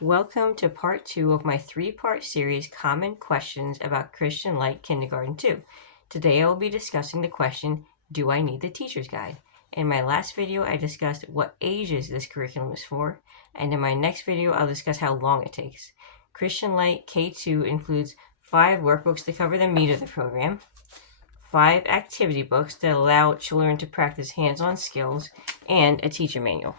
Welcome to part 2 of my 3-part series, Common Questions about Christian Light Kindergarten 2. Today I will be discussing the question, do I need the teacher's guide? In my last video, I discussed what ages this curriculum is for, and in my next video, I'll discuss how long it takes. Christian Light K2 includes 5 workbooks to cover the meat of the program, 5 activity books that allow children to practice hands-on skills, and a teacher manual.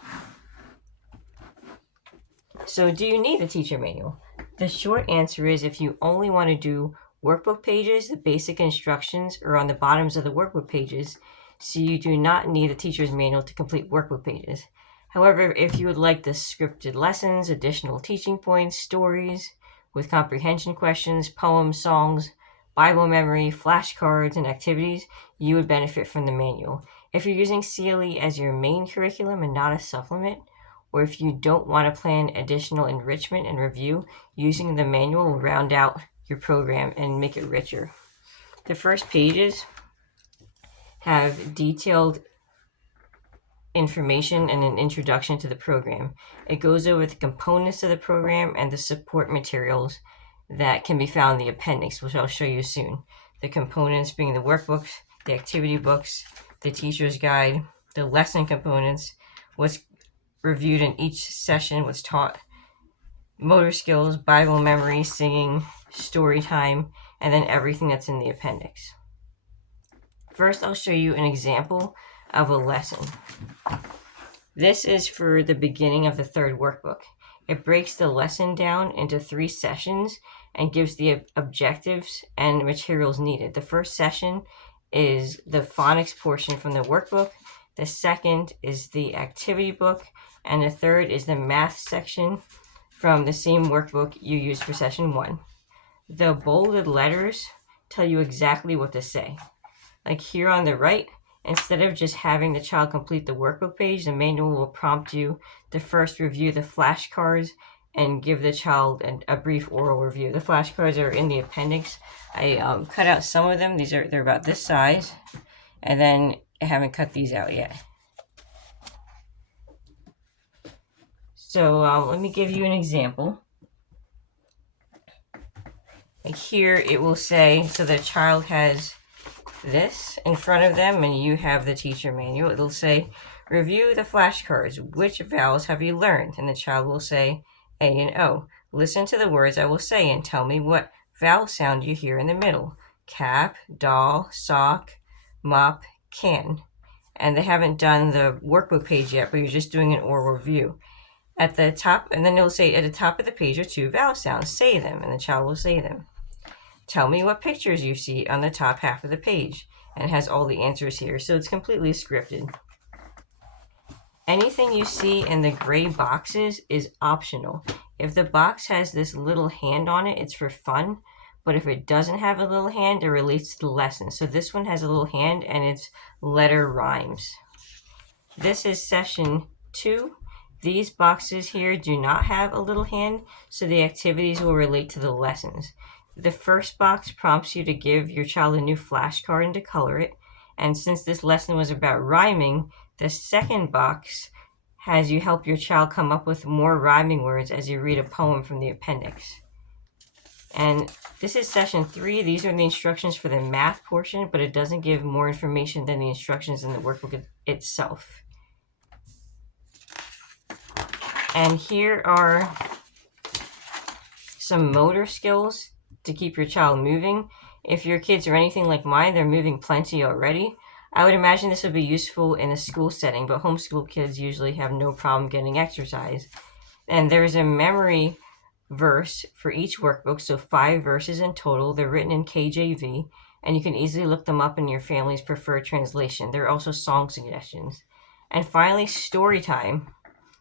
So do you need a teacher manual? The short answer is if you only want to do workbook pages, the basic instructions are on the bottoms of the workbook pages, so you do not need a teacher's manual to complete workbook pages. However, if you would like the scripted lessons, additional teaching points, stories with comprehension questions, poems, songs, Bible memory, flashcards, and activities, you would benefit from the manual. If you're using CLE as your main curriculum and not a supplement, or if you don't want to plan additional enrichment and review, using the manual will round out your program and make it richer. The first pages have detailed information and an introduction to the program. It goes over the components of the program and the support materials that can be found in the appendix, which I'll show you soon. The components being the workbooks, the activity books, the teacher's guide, the lesson components, what's reviewed in each session, what's taught, motor skills, Bible memory, singing, story time, and then everything that's in the appendix. First, I'll show you an example of a lesson. This is for the beginning of the 3rd workbook. It breaks the lesson down into 3 sessions and gives the objectives and materials needed. The first session is the phonics portion from the workbook. The second is the activity book, and the third is the math section from the same workbook you used for session 1. The bolded letters tell you exactly what to say. Like here on the right, instead of just having the child complete the workbook page, the manual will prompt you to first review the flashcards and give the child a brief oral review. The flashcards are in the appendix. I cut out some of them. They're about this size, and then I haven't cut these out yet. So let me give you an example. Like here it will say, so the child has this in front of them and you have the teacher manual. It'll say, review the flashcards. Which vowels have you learned? And the child will say A and O. Listen to the words I will say and tell me what vowel sound you hear in the middle. Cap, doll, sock, mop, can. And they haven't done the workbook page yet, but you're just doing an oral review. At the top, and then it'll say at the top of the page are 2 vowel sounds. Say them, and the child will say them. Tell me what pictures you see on the top half of the page, and it has all the answers here, so it's completely scripted. Anything you see in the gray boxes is optional. If the box has this little hand on it, it's for fun, but if it doesn't have a little hand, it relates to the lesson. So this one has a little hand, and it's letter rhymes. This is session 2. These boxes here do not have a little hand, so the activities will relate to the lessons. The first box prompts you to give your child a new flashcard and to color it. And since this lesson was about rhyming, the second box has you help your child come up with more rhyming words as you read a poem from the appendix. And this is session 3. These are the instructions for the math portion, but it doesn't give more information than the instructions in the workbook itself. And here are some motor skills to keep your child moving. If your kids are anything like mine, they're moving plenty already. I would imagine this would be useful in a school setting, but homeschool kids usually have no problem getting exercise. And there's a memory verse for each workbook, so 5 verses in total. They're written in KJV, and you can easily look them up in your family's preferred translation. There are also song suggestions. And finally, story time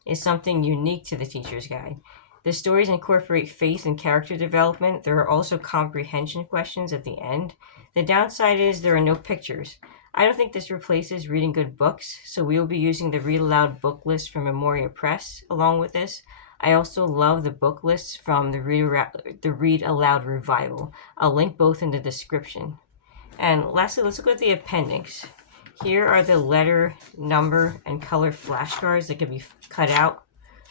is something unique to the teacher's guide. The stories incorporate faith and character development. There are also comprehension questions at the end. The downside is there are no pictures. I don't think this replaces reading good books, so we will be using the Read Aloud book list from Memoria Press along with this. I also love the book lists from the Read Aloud Revival. I'll link both in the description. And lastly, let's look at the appendix. Here are the letter, number, and color flashcards that can be cut out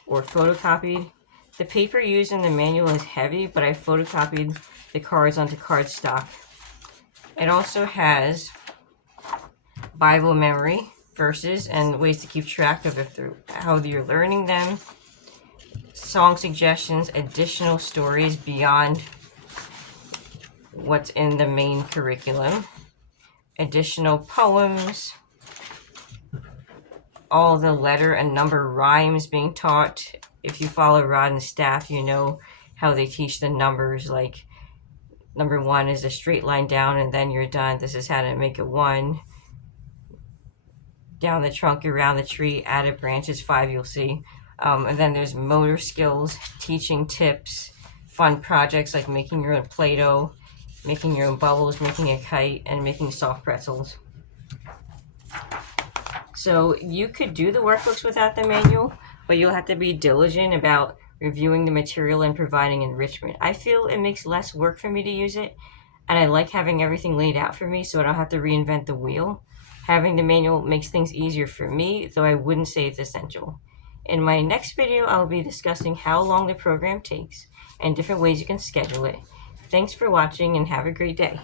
or photocopied. The paper used in the manual is heavy, but I photocopied the cards onto cardstock. It also has Bible memory verses and ways to keep track of how you're learning them, song suggestions, additional stories beyond what's in the main curriculum, additional poems, all the letter and number rhymes being taught. If you follow Rod and Staff, you know how they teach the numbers, like number 1 is a straight line down and then you're done. This is how to make a 1. Down the trunk, around the tree, added branches, 5 you'll see. And then there's motor skills, teaching tips, fun projects like making your own Play-Doh, making your own bubbles, making a kite, and making soft pretzels. So you could do the workbooks without the manual, but you'll have to be diligent about reviewing the material and providing enrichment. I feel it makes less work for me to use it, and I like having everything laid out for me so I don't have to reinvent the wheel. Having the manual makes things easier for me, though I wouldn't say it's essential. In my next video, I'll be discussing how long the program takes and different ways you can schedule it. Thanks for watching and have a great day.